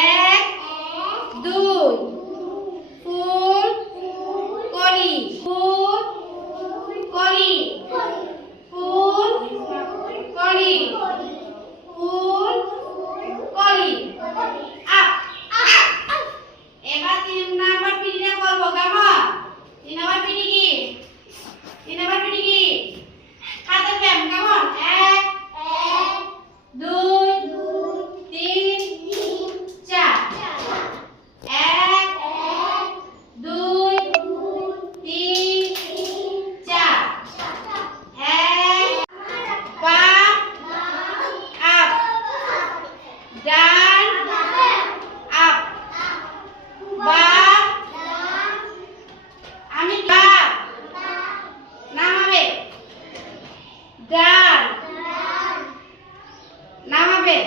এক দুই ফুল কলি ফুল কলি ফুল কলি ফুল কলি আপ এবার 3 নাম্বার পিড়িটা করব কেমন 3 নাম্বার পিড়ি কি 3 নাম্বার পিড়ি কি হাতের ব্যায়াম কেমন 1 2 3 4 1 2 3 4 1 পা আপ ডান আপ বা আমি বা নামাবে ডান নামাবে